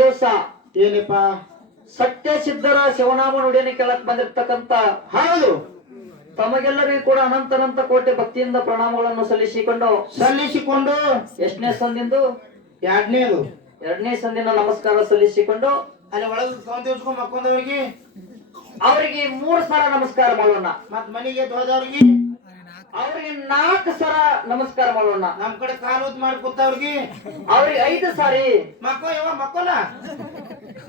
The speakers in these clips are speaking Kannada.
ದಿವಸ ಏನಪ್ಪ ಸತ್ಯ ಸಿದ್ಧರ ಶಿವನಾಮ ನುಡಿಯನ್ನು ಕೇಳಕ್ ಬಂದಿರ್ತಕ್ಕಂತ ಹೌದು ತಮಗೆಲ್ಲರಿಗೂ ಕೂಡ ಅನಂತ ಕೋಟಿ ಭಕ್ತಿಯಿಂದ ಪ್ರಣಾಮಗಳನ್ನು ಸಲ್ಲಿಸಿಕೊಂಡು ಎಷ್ಟನೇ ಸಂದಿಂದು ಎರಡನೇದು ಎರಡನೇ ಸಂದಿನ ನಮಸ್ಕಾರ ಸಲ್ಲಿಸಿಕೊಂಡು ಅಲ್ಲಿ ಒಳಗೆ ದಿವ್ಸಕೊಂಡ್ ಮಕ್ಕೊಂಡವ್ರಿಗೆ ಅವರಿಗೆ 3 ಸಲ ನಮಸ್ಕಾರ ಮಾಡೋಣ. ಮತ್ ಮನೆಗೆ ಹೋದವ್ರಿಗೆ ಅವ್ರಿಗೆ 4 ಸಲ ನಮಸ್ಕಾರ ಮಾಡೋಣ. ನಮ್ ಕಡೆ ಕಾಲೂದ್ ಮಾಡಿ ಕೂತವ್ರಿಗೆ ಅವ್ರಿಗೆ 5 ಸಾರಿ ಮಕ್ಕೋಲ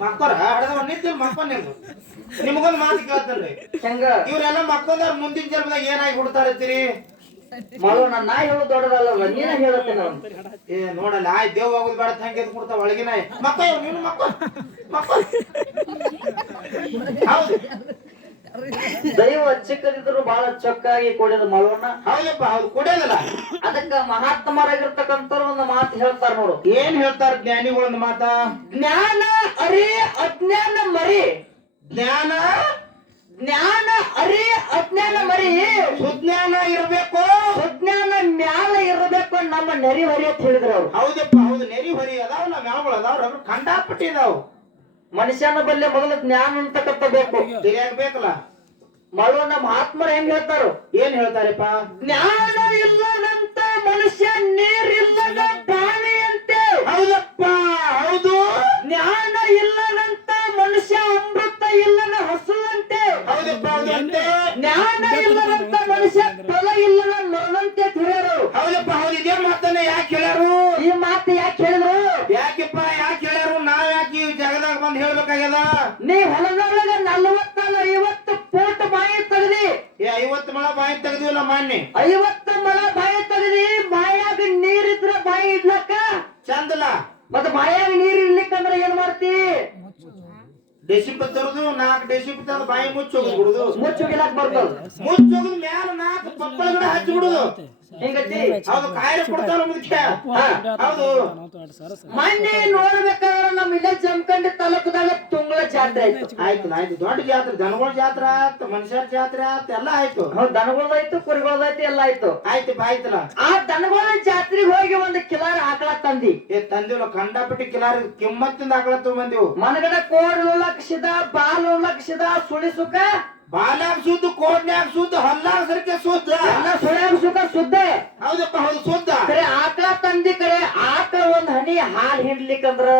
ಮಕ್ಕೋರ ಹಡದವ ನಿಂತಿಲ್ ಮಕ್ಕೊಂದು ನಿಮಗೊಂದು ಮಾತು ಕೇಳ್ತಲ್ರಿ ಹೆಂಗ ಇವ್ರೆಲ್ಲ ಮಕ್ಕೊಂದವ್ರ ಮುಂದಿನ ಜನ್ಮದಾಗ ಏನಾಗಿ ಬಿಡ್ತಾರತ್ತೀರಿ ಮಾಡೋಣ. ನಾ ಹೇಳೋದು ದೊಡ್ಡದಲ್ಲ, ನೀನ ಹೇಳತ್ತೇನೆ. ಏ ನೋಡಲ್ಲ ಆಯ್ ದೇವ್ ಆಗುದ್ ಬೇಡ ಹಂಗೆ ಎದ್ ಕೊಡ್ತಾವ ಒಳಗಿನ ಮಕ್ಕ ನೀನು ಮಕ್ಕ ಹೌದು ದೈವ ಚಿಕ್ಕದಿದ್ರು ಬಹಳ ಚೊಕ್ಕಾಗಿ ಕೊಡಿದ ಮಾಡೋಣ. ಹೌದಪ್ಪ ಹೌದು ಕೊಡೋದಲ್ಲ. ಅದಕ್ಕ ಮಹಾತ್ಮರಾಗಿರ್ತಕ್ಕಂಥವ್ರು ಒಂದು ಮಾತು ಹೇಳ್ತಾರ ನೋಡು. ಏನ್ ಹೇಳ್ತಾರ ಜ್ಞಾನಿಗಳೊಂದು ಮಾತ? ಜ್ಞಾನ ಅರಿ ಅಜ್ಞಾನ ಮರಿ. ಜ್ಞಾನ ಅರಿ ಅಜ್ಞಾನ ಮರಿ. ಸುಜ್ಞಾನ ಇರ್ಬೇಕು, ಸುಜ್ಞಾನ ಮ್ಯಾಲ ಇರಬೇಕು ನಮ್ಮ ನೆರಿ ಹೊರಿ ಅಂತ ಹೇಳಿದ್ರು ಅವ್ರು. ಹೌದಪ್ಪ ಹೌದು ನೆರಿ ಹೊರಿ ಅದಾವ ನಮ್ಮ ಮ್ಯಾಗಳು ಅದಾವ ಕಂಡಾಪಟ್ಟಿ ಇದಾವ. ಮನುಷ್ಯನ ಬಲ್ಲೆ ಮೊದಲು ಜ್ಞಾನ ಅಂತಕ್ಕಂಥ ಬೇಕು, ತಿಳಿಯಾಗಬೇಕಲ್ಲ. ಮಾಡೋಣ. ಮಹಾತ್ಮರು ಹೆಂಗ್ ಹೇಳ್ತಾರು? ಏನ್ ಹೇಳ್ತಾರಪ್ಪ? ಜ್ಞಾನ ಇಲ್ಲದಂತ ಮನುಷ್ಯ ನೀರಿಲ್ಲದ ಪ್ರಾಣಿ ಅಂತೆ. ಹೌದಪ್ಪ ಹೌದು. ಜ್ಞಾನ ಇಲ್ಲದಂತ ಮನುಷ್ಯ ಅಮೃತ ಇಲ್ಲದ ಹಸುವಂತೆ. ಹೌದಪ್ಪ ಹೌದಂತೆ. ಜ್ಞಾನ ಇಲ್ಲದಂತ ಮನುಷ್ಯ ಫಲ ಇಲ್ಲದ ಮರಣಂತೆ ತಿಳಿಯರು. ಹೌದಪ್ಪ ಹೌದು. ಇದೇ ಮಾತನ್ನ ಯಾಕೆ ಹೇಳ್ಯಾರು? ಈ ಮಾತು ಯಾಕೆ ಹೇಳಿದ್ರು? ಯಾಕೆಪ್ಪ ಯಾಕೆ ಹೇಳ್ಯಾರು? ನಾವ್ ಯಾಕೆ ಈ ಜಗದಾಗ ಬಂದ್ ಹೇಳ್ಬೇಕಾಗ್ಯದ? ನೀ ಹೊಲದೊಳಗ 40-50 ಫೂಟ್ ಬಾಯಿ ತೆಗದಿ. 50 ಮಳ ಬಾಯಿ ತೆಗೆದಿವಲ್ಲ ಮಾನ್ಯ. 50 ಮಳ ಬಾಯಿ ತೆಗದಿ. ಬಾಯಾಗ ನೀರಿದ್ರ ಬಾಯಿ ಇಡ್ಲಕ್ಕ ಚಂದಲ್ಲ. ಮತ್ತೆ ಬಾಯಾಗ ನೀರ್ ಇರ್ಲಿಕ್ಕಂದ್ರ ಏನ್ ಮಾಡ್ತಿ? ಡೆಸಿಪ್ ತರುದು 4 ಡೆಸಿಪ್ ತಂದು ಬಾಯಿ ಮುಚ್ಚಿ ಹೋಗುದು ಬಿಡುದು. ಮುಚ್ಚುಗಿಲಾಕ್ ಬರ್ತದ. ಮುಚ್ಚೋಗುದು ಮ್ಯಾಲ 4 ಪಪ್ಪಳಗಳ ಹಚ್ಚಿ ಬಿಡುದು. ಹಿಂಗತಿ ಹೌದು ಕಾಯಿಲೆ ಕೊಡ್ತಾರ ಮುಖ್ಯ. ಹೌದು ಮೊನ್ನೆ ನೋಡ್ಬೇಕಾದ್ರ ನಮ್ ಇಲ್ಲೇ ಜಮಖಂಡಿ ತಾಲೂಕದಾಗ ತುಂಗಳ ಜಾತ್ರೆ ಆಯ್ತು. ಆಯ್ತು ದೊಡ್ಡ ಜಾತ್ರೆ, ದನಗಳ ಜಾತ್ರೆ ಆಯ್ತು, ಮನುಷ್ಯರ ಜಾತ್ರೆ ಆಯ್ತು, ಎಲ್ಲ ಆಯ್ತು. ಹೌದು, ದನಗಳದಾಯ್ತು, ಕುರಿಗಳದಾಯ್ತು, ಎಲ್ಲ ಆಯ್ತು. ಆಯ್ತಲ್ಲ. ಆ ದನಗಳ ಜಾತ್ರೆಗೆ ಹೋಗಿ ಒಂದು ಕಿಲಾರ ಆಕಳ ತಂದಿ. ತಂದಿವಲ್ಲ ಕಂಡಾಪಟ್ಟಿ ಕಿಲಾರಿ ಕಿಮ್ಮತ್ತಿಂದ ಆಕಳ ತಗೊಂಬಂದಿವು. ಮನಗಡ ಕೋಡ್ ಲಕ್ಷದ ಬಾಲ್ ಲಕ್ಷದ ಸುಳಿ ಸುಖ ಬಾಲ್ಯಾಗ ಸುದ್ದ, ಕೋಡ್ನ್ಯಾಗ ಸುದ್ದ, ಹಲ್ಲಾಗ ಸರ್ಕೆ ಸುದ್ದ, ಎಲ್ಲ ಸುಳ್ಯಾಗ ಸುಖ ಸುದ್ದೆ. ಹೌದಪ್ಪ ಹೌದು ಸುದ್ದ. ಕರೆ ಆಕಳ ತಂದಿ. ಕರೆ ಆಕಳ ಒಂದ್ ಹನಿ ಹಾಲ್ ಹಿಂಡ್ಲಿಕ್ಕಂದ್ರ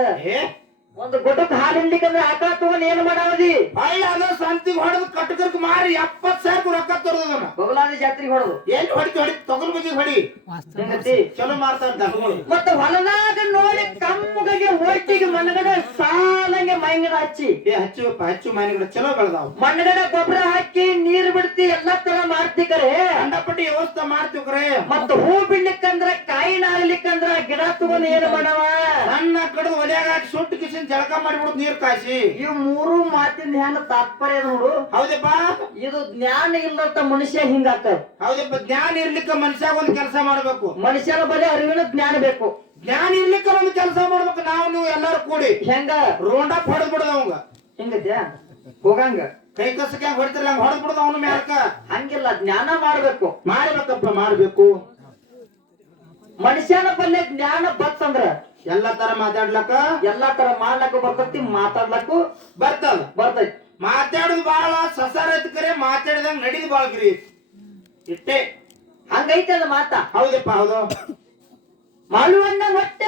ಒಂದು ಗುಡ್ಡಕ್ ಹಾಲು ಹಿಂಡ್ಲಿಕ್ಕಂದ್ರ ಆಕಳ ತಗೊಂಡ್ ಏನ್ ಮಾಡಾವದಿ? ಹೊಳ್ಳಿ ಅದ ಸಂತಿಗೆ ಹೊಡೆದು ಕಟ್ಟಕರ್ಕ ಮಾರಿ 70,000 ರೊಕ್ಕ ತರೋದನ್ನ ಬಗಲಾದಿ ಜಾತ್ರೆಗೆ ಹೊಡೆದು ಎಲ್ಲಿ ಹೊಡಿ ತೊಗಲ್ ಬಗ್ಗೆ ಹೊಡಿ. ಚಲೋ ಮಾಡ್ತಾರ ದನಗಳು. ಮತ್ತೆ ಹೊಲದಾಗ ನೋಡಿ ಕಮ್ಮಗೆ ಒಟ್ಟಿಗೆ ಮಣ್ಣಗಡೆ ಸಾಲಂಗೆ ಮೈಂಗಡ ಹಚ್ಚಿ ಹಚ್ಚು ಮನೆಗಡೆ ಚಲೋ ಬೆಳೆದಾವ. ಮಣ್ಣಗಡೆ ಗೊಬ್ಬರ ಹಾಕಿ ನೀರು ಬಿಡ್ತಿ, ಎಲ್ಲಾ ತರ ಮಾಡ್ತಿ. ಕರೆ ಕಂಡಪಟ್ಟಿ ವ್ಯವಸ್ಥೆ ಮಾಡ್ತೀವಿ ಕರೆ. ಮತ್ತ ಹೂ ಬಿಡ್ಲಿಕ್ಕಂದ್ರ ಕಾಯಿನ ಆಗ್ಲಿಕ್ಕಂದ್ರ ಗಿಡ ತಗೊಂಡ್ ಏನ್ ಮಾಡವ? ಸಣ್ಣ ಕಡದು ಒಲೆಯಾಗ ಹಾಕಿ ಸುಟ್ಟು ಕಿಸಿನ್ ಜಳಕ ಮಾಡಿಬಿಡುದು ನೀರ್ ಕಾಯಿಸಿ. ಇವ್ 3 ಮಾತಿನ ಹೆಂಗ ತಾತ್ಪರ್ಯ ನೋಡು. ಹೌದಪ್ಪ ಇದು ಜ್ಞಾನ ಇಲ್ಲದ ಮನುಷ್ಯ ಹಿಂಗಾಕ. ಹೌದಪ್ಪ ಜ್ಞಾನ ಇರ್ಲಿಕ್ಕ ಮನುಷ್ಯಾಗ ಒಂದು ಕೆಲಸ ಮಾಡ್ಬೇಕು. ಮನುಷ್ಯನ ಬರೀ ಅರಿವಿನ ಜ್ಞಾನ ಬೇಕು. ಜ್ಞಾನ ಇರ್ಲಿಕ್ಕ ಒಂದು ಕೆಲಸ ಮಾಡ್ಬೇಕು. ನೀವು ಎಲ್ಲಾರು ಕೂಡಿ ಹೆಂಗ ರೋಂಡಾಪ್ ಹೊಡೆದ್ ಬಿಡದ ಅವಂಗ. ಹಿಂಗದ್ಯಾ ಹೋಗಂಗ ಕೈ ಕಸಕ್ಕೆ ಹೆಂಗ್ ಹೊಡಿತಿರ್ಲ ಹಂಗ ಹೊಡೆದ್ ಬಿಡದ ಅವನ ಮ್ಯಾಲಕ. ಹಂಗಿಲ್ಲ, ಜ್ಞಾನ ಮಾಡ್ಬೇಕು. ಮಾಡ್ಬೇಕು. ಮನುಷ್ಯನ ಬಲ್ಲೆ ಜ್ಞಾನ ಬತ್ತಂದ್ರ ಎಲ್ಲಾ ತರ ಮಾತಾಡ್ಲಕ್ಕ, ಎಲ್ಲಾ ತರ ಮಾಡ್ಲಕ್ಕ ಬರ್ತೈತಿ, ಮಾತಾಡ್ಲಕ್ಕೂ ಬರ್ತೈತಿ. ಮಾತಾಡುದು ಬಾಳ ಸಸಾರ ಐತಿ ಕರೆ, ಮಾತಾಡಿದಂಗ ನಡಿದ್ ಬಾಳ ಗಿರಿ ಇಟ್ಟೆ ಹಂಗೈತೆ ಅದ ಮಾತ. ಹೌದಪ್ಪ ಹೌದು. ಮಾಳುವಣ್ಣ ಹೊಟ್ಟೆ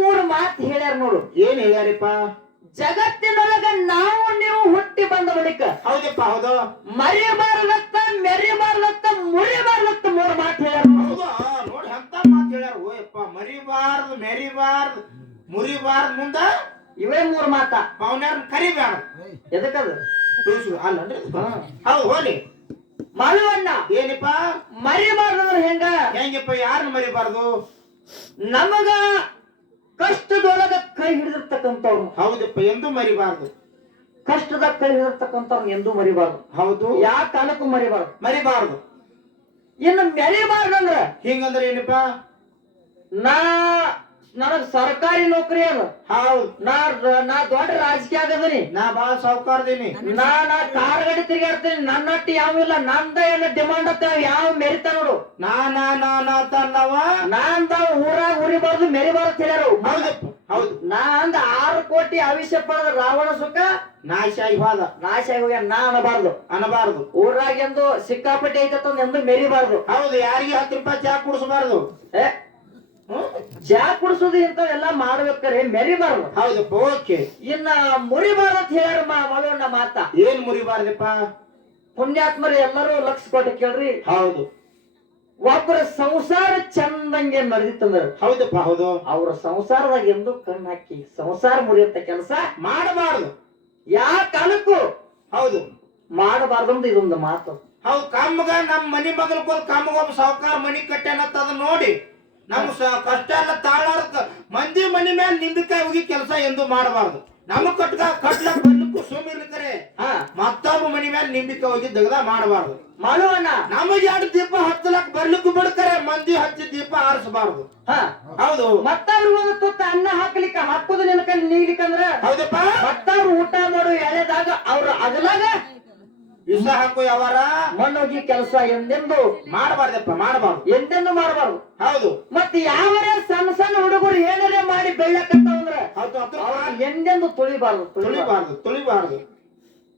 3 ಮಾತು ಹೇಳ್ಯಾರ ನೋಡು. ಏನ್ ಹೇಳ್ಯಾರಪ್ಪ? ಜಗತ್ತಿನೊಳಗ ನಾವು ನೀವು ಹುಟ್ಟಿ ಬಂದ ಬಳಿಕ ಹೌದಪ್ಪ ಹೌದು ಮರಿಬಾರ್ದತ್ತ, ಮೆರಿಬಾರ್ದತ್ತ, ಮುರಿಬಾರ್ದತ್ತ 3 ಮಾತು ಹೇಳ್ಯಾರ. ಹೌದಾ? ನೋಡಿ ಎಂತ ಮಾತು ಹೇಳ್ಯಾರ. ಓಯಪ್ಪ ಮರಿಬಾರ್ದು, ಮೆರಿಬಾರ್ದು, ಮುರಿಬಾರ್ದು, ಮುಂದ ಇವೇ 3 ಮಾತ. ಅವನ್ಯಾರ ಕರಿಬ್ಯಾಡ. ಎದಕ್ಕದು? ಅಲ್ಲನ್ರಿ. ಹೌದು ಹೋಲಿ. ಮಾಳುವಣ್ಣ ಏನಪ್ಪ ಮರಿಬಾರ್ದಂದ್ರ ಹೆಂಗಪ್ಪ? ಯಾರನ್ನ ಮರಿಬಾರ್ದು? ನಮಗ ಕಷ್ಟದೊಳಗ ಕೈ ಹಿಡಿದಿರ್ತಕ್ಕಂಥವ್ರು. ಹೌದಪ್ಪ ಎಂದೂ ಮರಿಬಾರ್ದು. ಕಷ್ಟದಾಗ ಕೈ ಹಿಡಿದಿರ್ತಕ್ಕಂಥವ್ರು ಎಂದೂ ಮರಿಬಾರ್ದು. ಹೌದು ಯಾವ ಕಾಲಕ್ಕೂ ಮರಿಬಾರ್ದು. ಇನ್ನು ಮೆರಿಬಾರ್ದಂದ್ರ ಹಿಂಗಂದ್ರ ಏನಪ್ಪ? ನನಗ್ ಸರ್ಕಾರಿ ನೌಕರಿ ಅದ. ಹೌದು. ನಾ ದೊಡ್ಡ ರಾಜಕೀಯ ಆಗದನಿ. ನಾ ಬಾಳ ಸಾವುಕಾರದೀನಿ. ನಾ ಕಾರ್ ಗಾಡಿ ತಿರ್ಗಾಡ್ತೀನಿ. ನನ್ನಟ್ಟಿ ಯಾವಿಲ್ಲ. ನಂದ ಏನ ಡಿಮಾಂಡ್ ಅಂತ ಯಾವ ಮೆರಿತ ನೋಡು. ನಾನವ ನಾನ್ ಊರಾಗ ಉರಿಬಾರ್ದು, ಮೆರಿಬಾರ್ದು ಹೇಳ್ಯಾರು. ಹೌದು ನಾ ಅಂದ 6 ಕೋಟಿ ಆವಿಷ್ಯ ಪಡೆದ ರಾವಣ ಸುಖ ನಾಶ ಆಗಿ ಹೋದ ನಾಶ ಆಗಿ ಹೋಗ್ಯ ನಾ ಅನ್ನಬಾರ್ದು. ಅನ್ನಬಾರ್ದು. ಊರಾಗೆಂದು ಸಿಕ್ಕಾಪಟ್ಟೆ ಐತಂದು ಎಂದು ಮೆರಿಬಾರ್ದು. ಹೌದು ಯಾರಿಗೆ 10 ರೂಪಾಯಿ ಚಾ ಕುಡಿಸಬಾರ್ದು. ಚಾ ಕುಡಿಸೋದು ಇಂಥವೆಲ್ಲ ಮಾಡ್ಬೇಕಾರೆ ಮೆರಿಬಾರ್ದು. ಹೌದಪ್ಪ ಓಕೆ. ಇನ್ನ ಮುರಿಬಾರ್ದು ಅಂತ ಹೇಳ್ಯಾರ ಮಲವಣ್ಣ ಮಾತ. ಏನ್ ಮುರಿಬಾರ್ದಪ್ಪ? ಪುಣ್ಯಾತ್ಮರು ಎಲ್ಲರೂ ಲಕ್ಷ ಕೊಟ್ಟು ಕೇಳ್ರಿ. ಹೌದು ಒಬ್ಬರ ಸಂಸಾರ ಚಂದಂಗೆ ನಡೆದಿತ್ತಂದ್ರ ಹೌದಪ್ಪ ಹೌದು ಅವ್ರ ಸಂಸಾರದಾಗ ಎಂದು ಕಣ್ಣು ಹಾಕಿ ಸಂಸಾರ ಮುರಿಯಂತ ಕೆಲಸ ಮಾಡಬಾರ್ದು. ಯಾ ಕಾಲಕ್ಕೂ ಹೌದು ಮಾಡಬಾರ್ದಂತ ಇದೊಂದು ಮಾತು. ಹೌದು ಕಮ್ಮಗ ನಮ್ ಮನಿ ಮಗನ ಕಮ್ಮಗ ಒಬ್ಬ ಸಾವುಕಾರ ಮನಿ ಕಟ್ಟ್ಯಾನಂತ ಅದನ್ನ ನೋಡಿ ನಮ್ ಕಷ್ಟ ಎಲ್ಲ ತಾಳಾರ್ಕ ಮಂದಿ ಮನಿ ಮೇಲೆ ನಿಂಬಿಕಾಯಿ ಹೋಗಿ ಕೆಲಸ ಎಂದು ಮಾಡಬಾರ್ದು. ನಮ್ಮ ಕಟ್ಲಕ್ ಬರ್ಲಿಕ್ಕೂ ಸುಮ್ಮಿರ್ಲಿಕ್ಕರೆ ಮತ್ತೊಬ್ಬ ಮನಿ ಮೇಲೆ ನಿಂಬಿಕಾಯಿ ಹೋಗಿ ದಗದ ಮಾಡಬಾರ್ದು. ಮಾಡುವಣ್ಣ ನಮಗೆ 2 ದೀಪ ಹಚ್ಚಲಕ್ ಬರ್ಲಿಕ್ಕೂ ಬಿಡ್ತಾರೆ, ಮಂದಿ ಹಚ್ಚಿ ದೀಪ ಆರಿಸಬಾರ್ದು. ಹೌದು ಮತ್ತವ್ರು ಒಂದು ತುತ್ತ ಅನ್ನ ಹಾಕ್ಲಿಕ್ಕೆ ಹಾಕುದು ನಿನ್ನ ಕೈ ನೀಗ್ಲಿಕ್ಕಂದ್ರ ಹೌದಪ್ಪ. ಮತ್ತವ್ರು ಊಟ ಮಾಡೋ ಎಳೆದಾಗ ಅವ್ರ ಅಗಲಾಗ ವಿಷ ಹಾಕೋ ಯಾವಾರ ಮಣ್ಣೋಗಿ ಕೆಲಸ ಎಂದೆಂದು ಮಾಡಬಾರ್ದಪ್ಪ, ಮಾಡಬಾರ್ದು, ಎಂದೆಂದು ಮಾಡಬಾರ್ದು. ಹೌದು ಮತ್ತೆ ಯಾವರೇ ಸಣ್ಣ ಸಣ್ಣ ಹುಡುಗರು ಏನಾರೇ ಮಾಡಿ ಬೆಳ್ಳಕಂತಂದ್ರ ಎಂದೆಂದು ತುಳಿಬಾರ್ದು, ತುಳಿಬಾರ್ದು, ತುಳಿಬಾರ್ದು.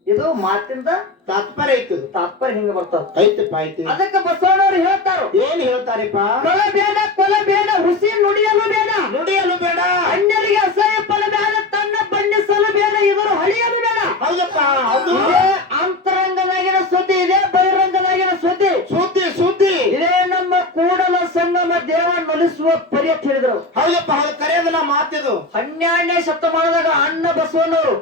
ಇದು ಮಾತಿಂದ ತಾತ್ಪರ್ಯ ಐತಿ. ತಾತ್ಪರ್ಯ ಹಿಂಗ ಬರ್ತದ. ಐತಪ್ಪ ಐತಿ. ಅದಕ್ಕೆ ಬಸವಣ್ಣವ್ರು ಹೇಳ್ತಾರ, ಏನ್ ಹೇಳ್ತಾರಪ್ಪ? ಕೊಲಬೇಡ ಕೊಲಬೇಡ ಹುಸಿ ನುಡಿಯಲು ಬೇಡ, ನುಡಿಯಲು ಬೇಡ, ಅನ್ಯರಿಗೆ ಅಸಹ್ಯ ಪಡಬೇಡ, ತನ್ನ ಬಣ್ಣಿಸಲು ಬೇಡ, ಇವರು ಹಳಿಯಲು ಬೇಡ. ಹೌದಪ್ಪ ಹೌದು. ಇದೇ ಅಂತರಂಗದಾಗಿನ ಸುದ್ದಿ, ಇದೇ ಬಹಿರಂಗದಾಗಿನ ಸುದ್ದಿ, ಸುದ್ದಿ ಸುದ್ದಿ ಇದೇ ನಮ್ಮ ಕೂಡಲ ಸಂಗಮ ದೇವ ನಲಿಸುವ ಪರಿ ಅಂತ ಹೇಳಿದ್ರು. ಹೌದಪ್ಪ ಹೌದು ಕರೆಯದಲ್ಲ ಮಾತಿದು. 12ನೇ ಶತಮಾನದಾಗ ಅಣ್ಣ ಬಸವಣ್ಣವರು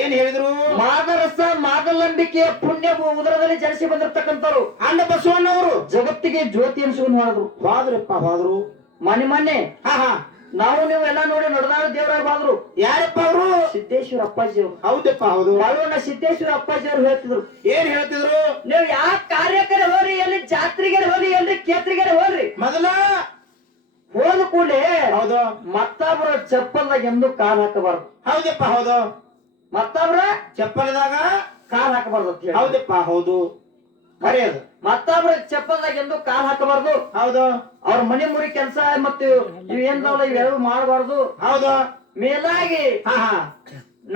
ಏನ್ ಹೇಳಿದ್ರು? ಮಾದರಸ ಮಾದಲಂಬಿಕೆಯ ಪುಣ್ಯ ಉದರದಲ್ಲಿ ಜನಿಸಿ ಬಂದಿರ್ತಕ್ಕಂಥವ್ರು ಅಣ್ಣ ಬಸವಣ್ಣವರು ಜಗತ್ತಿಗೆ ಜ್ಯೋತಿ ಅನ್ಸ್ಕೊಂಡು ಮಾಡಿದ್ರು. ಹೋದ್ರಪ್ಪ ಹೋದ್ರು ಮೊನ್ನೆ ನಾವು ನೀವು ಎಲ್ಲ ನೋಡಿ ನಡೆದಾಡ ದೇವರಾಗ ಬಾದ್ರು. ಯಾರಪ್ಪ ಅವರು? ಸಿದ್ದೇಶ್ವರ ಅಪ್ಪಾಜಿ ಅವರು. ಹೌದಪ್ಪ ಹೌದು. ಮಳವಣ್ಣ ಸಿದ್ದೇಶ್ವರ ಅಪ್ಪಾಜಿ ಅವರು ಹೇಳ್ತಿದ್ರು, ಏನ್ ಹೇಳ್ತಿದ್ರು? ನೀವು ಯಾವ ಕಾರ್ಯಕ್ರಮ ಹೋಗ್ರಿ, ಎಲ್ಲಿ ಜಾತ್ರೆಗೆ ಹೋಗ್ರಿ, ಎಲ್ರಿ ಕೇತ್ರಿಗಾರ ಹೋಗ್ರಿ, ಮೊದಲ ಹೋದ ಕೂಡಲೇ ಹೌದು ಮತ್ತೊಬ್ಬರ ಚಪ್ಪಲ್ದಾಗ ಎಂದು ಕಾಲ್ ಹಾಕಬಾರ್ದು. ಹೌದಪ್ಪ ಹೌದು. ಮತ್ತೊಬ್ರ ಚಪ್ಪಲದಾಗ ಕಾಲ್ ಹಾಕಬಾರ್ದು ಅಂತ ಹೇಳಿ. ಹೌದಪ್ಪ ಹೌದು ಕರೆಯದು. ಮತ್ತೊಬ್ರ ಚಪ್ಪಲ್ದಾಗ ಎಂದು ಕಾಲ್ ಹಾಕಬಾರ್ದು. ಹೌದು. ಅವ್ರ ಮನೆ ಮುರಿ ಕೆಲಸ ಮತ್ತು ಇವೇನ್ದಾವಲ್ಲ ಇವೆರಡು ಮಾಡಬಾರ್ದು. ಹೌದು. ಮೇಲಾಗಿ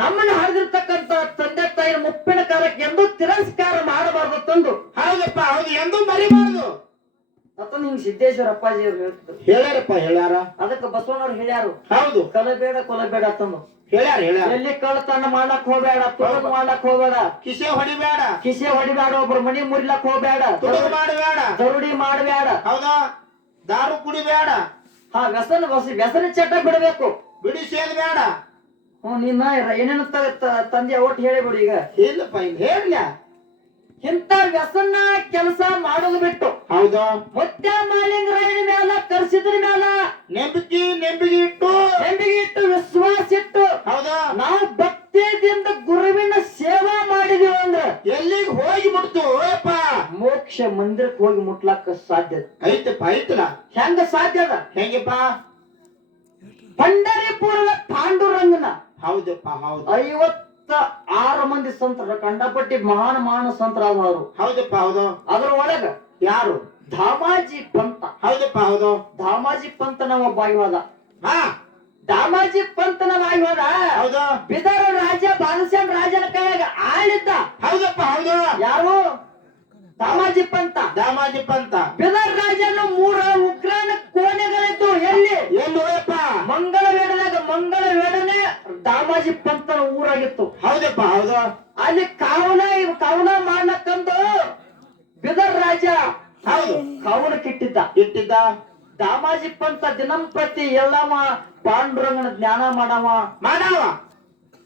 ನಮ್ಮನ್ನ ಹಾಡಿರ್ತಕ್ಕಂತ ತಂದೆ ತಾಯಿ ಮುಪ್ಪಿನ ಕಾಲಕ್ಕೆ ಎಂದು ತಿರಸ್ಕಾರ ಮಾಡಬಾರ್ದು ತಂದು. ಹೌದಪ್ಪ ಹೌದು ಎಂದು ಮರಿಬಾರ್ದು ಮತ್ತೊಂದು ಹಿಂಗ್ ಸಿದ್ದೇಶ್ವರ ಅಪ್ಪಾಜಿ ಅವ್ರು ಹೇಳ್ತಿದ್ರು. ಹೇಳ್ಯಾರಪ್ಪ ಹೇಳ್ಯಾರ. ಅದಕ್ಕೆ ಬಸವಣ್ಣವ್ರು ಹೇಳ್ಯಾರು, ಹೌದು ಕಲಬೇಡ ಕೊಲಬೇಡ ತಂದು. ಹೇಳ್ಯಾರ ಹೇಳ್ಯಾರ. ಎಲ್ಲಿ ಕಳ್ಳತನ ಮಾಡ್ಲಕ್ ಹೋಗ್ಬೇಡ, ತುಡುಗು ಮಾಡ್ಲಕ್ ಹೋಗ್ಬೇಡ, ಕಿಸೆ ಹೊಡಿಬೇಡ, ಕಿಸೆ ಹೊಡಿಬೇಡ, ಒಬ್ರು ಮನಿ ಮುರಿಲಕ್ ಹೋಗ್ಬೇಡ, ತುಡುಗು ಮಾಡಬೇಡ, ದರುಡಿ ಮಾಡಬೇಡ, ಹೌದಾ ದಾರು ಕುಡಿಬೇಡ, ವ್ಯಸನ ಚಟ ಬಿಡಬೇಕು, ಬಿಡಿ ಸೇದ್ ಬೇಡ. ನಿನ್ನ ಏನೇನು ತಂದೆ ಒಟ್ಟು ಹೇಳಿಬಿಡು. ಈಗ ಇಲ್ಲಪ್ಪ ಇಲ್ಲಿ ಹೇಳ್ಲ ಇಂತ ವ್ಯಸನ ಕೆಲಸ ಮಾಡೋದು ಬಿಟ್ಟು ಹೌದಾ ಮುತ್ಯ ಮಾಲಿಂಗರಾಯನ ಮ್ಯಾಲ ಕರ್ಸಿದ್ರ ಮ್ಯಾಲ ನೆಂಬಿಗೆ ಇಟ್ಟು ವಿಶ್ವಾಸ ಇಟ್ಟು ಹೌದಾ ನಾವು ಭಕ್ತಿಯಿಂದ ಗುರುವಿನ ಸೇವಾ ಮಾಡಿದೀವಿ ಅಂದ್ರ ಎಲ್ಲಿಗೆ ಹೋಗಿ ಮುಟ್ತು ಮೋಕ್ಷ ಮಂದಿರಕ್ಕೆ ಹೋಗಿ ಮುಟ್ಲಾಕ ಸಾಧ್ಯ ಐತಪ್ಪ. ಐತಲ್ಲ ಹೆಂಗ ಸಾಧ್ಯ ಅದ? ಹೆಂಗಪ್ಪ? ಪಂಡರಿಪುರದ ಪಾಂಡುರಂಗನ ಹೌದಪ್ಪ ಹೌದು 56 ಮಂದಿ ಸಂತರ ಕಂಡಪಟ್ಟಿ ಮಹಾನ್ ಸಂತರಾದವರು. ಹೌದಪ್ಪ ಹೌದು. ಅದ್ರ ಒಳಗ ಯಾರು? ದಾಮಾಜಿ ಪಂತ. ಹೌದಪ್ಪ ಹೌದು. ದಾಮಾಜಿ ಪಂತನ ಒಬ್ಬ ಆಗಿವಾದ. ದಾಮಾಜಿ ಪಂತನ ಆಗಿವಾದ. ಹೌದು. ಬಿದರ ರಾಜ ಬಾಲಸೇನ್ ರಾಜನ ಕೈಯಾಗ ಆಳಿದ್ದ. ಹೌದಪ್ಪ ಹೌದು. ಯಾರು? ದಾಮಾಜಿ ಪಂತ. ದಾಮಾಜಿ ಪಂತ. ಬಿದರ್ ರಾಜನ 3 ಉಗ್ರಾಣ ಕೋಣೆಗಳಿದ್ದು. ಎಲ್ಲಿ? ಹೋಯಪ್ಪ? ಮಂಗಳವೇಡದಾಗ. ಮಂಗಳವೇಡನೆ ದಾಮಾಜಿ ಪಂತನ ಊರಾಗಿತ್ತು. ಹೌದಪ್ಪ ಹೌದು. ಅಲ್ಲಿ ಕಾವನ ಮಾಡ್ಲಕ್ಕಂದು ಬಿದರ್ ರಾಜ ಹೌದು ಇಟ್ಟಿದ್ದ. ದಾಮಾಜಿ ಪಂತ ದಿನಂಪ್ರತಿ ಎಲ್ಲವ ಪಾಂಡುರಂಗನ ಜ್ಞಾನ ಮಾಡವ.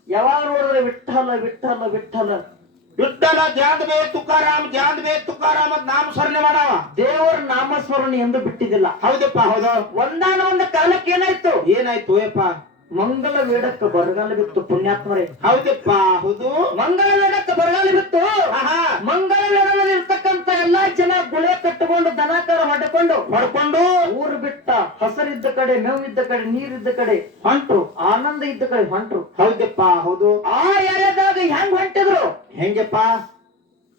ಯಾವಾಗ ನೋಡಿದ್ರೆ ವಿಠಲ ವಿಠಲ ವಿಠಲ ವಿಠಲ ಜಾಂದ್ಬೇ ತುಕಾರಾಮ್ ನಾಮಸ್ಮರಣೆ ಮಾಡವ. ದೇವರ ನಾಮಸ್ಮರಣೆ ಎಂದು ಬಿಟ್ಟಿದ್ದಿಲ್ಲ. ಹೌದಪ್ಪ ಹೌದು. ಒಂದಾನ ಕಾಲಕ್ಕೆ ಏನಾಯ್ತು ಯಪ್ಪ? ಮಂಗಲ ವೇಡಕ್ಕೆ ಬರಗಾಲ ಬಿತ್ತು. ಪುಣ್ಯಾತ್ಮರೇ ಹೌದಪ್ಪ ಹೌದು. ಮಂಗಲ ವೇಡಕ್ಕೆ ಬರಗಾಲ ಬಿತ್ತು. ಮಂಗಲ ವೇಡದಲ್ಲಿ ಇರ್ತಕ್ಕಂತ ಎಲ್ಲಾ ಜನ ಗುಳೆ ಕಟ್ಟಿಕೊಂಡು ದನಕರ ಹೊಡ್ಕೊಂಡು ಊರು ಬಿಟ್ಟ. ಹಸರಿದ್ದ ಕಡೆ, ಮೇವಿದ್ದ ಕಡೆ, ನೀರಿದ್ದ ಕಡೆ ಹೊಂಟ್ರು. ಆನಂದ ಇದ್ದ ಕಡೆ ಹೊಂಟ್ರು. ಹೌದಪ್ಪ ಹೌದು. ಆ ಎಳೆದಾಗ ಹೆಂಗ್ ಹೊಂಟಿದ್ರು? ಹೆಂಗಪ್ಪ?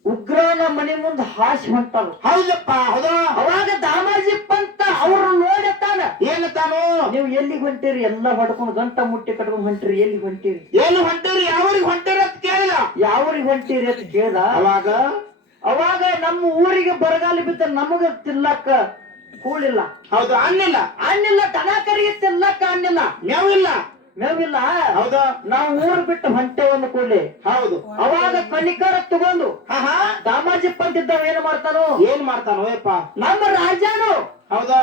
ಉಗ್ರನ ಮನೆ ಮುಂದೆ ಹಾಸಿ ಹೊಂಟಾರ. ಹೌದಪ್ಪ ಹೌದು. ಅವಾಗ ದಾಮಾಜಿ ಪಂತ ಅವ್ರು ನೋಡತಾನ. ಏನಂತಾನು ನೀವು ಎಲ್ಲಿಗೆ ಹೊಂಟಿರಿ ಎಲ್ಲ ಹೊಡ್ಕೊಂಡು ಗಂಟ ಮುಟ್ಟಿ ಕಟ್ಕೊಂಡು ಹೊಂಟಿರಿ ಎಲ್ಲಿಗೆ ಹೊಂಟಿರಿ ಏನು ಹೊಂಟಿರಿ ಯಾವ್ರಿಗೆ ಹೊಂಟಿರಿ ಅಂತ ಕೇಳಿದ ಯಾವ್ರಿಗೆ ಹೊಂಟಿರಿ ಅಂತ ಕೇಳ್ದ ಅವಾಗ ಅವಾಗ ನಮ್ಮ ಊರಿಗೆ ಬರಗಾಲ ಬಿದ್ದ ನಮಗ ತಿನ್ನಕ್ಕ ಕೂಳಿಲ್ಲ ಹೌದು ಅನ್ನಿಲ್ಲ ದನ ಕರಿಗೆ ತಿನ್ನಕ್ಕ ಅನ್ನಿಲ್ಲ ಮೇವಿಲ್ಲ ಮೇವಿಲ್ಲ ಹೌದು ನಾವು ಊರು ಬಿಟ್ಟು ಹೊಂಟೆ ಒಂದು ಕೂಡಲಿ ಹೌದು ಅವಾಗ ಕಣಿಕರ ತಗೊಂಡು ದಾಮಾಜಿ ಪಂತಿದ್ದವ ಏನ್ ಮಾಡ್ತಾನು ಏನ್ ಮಾಡ್ತಾನೋ ಯಪ್ಪ ನಮ್ಮ ರಾಜನು ಹೌದಾ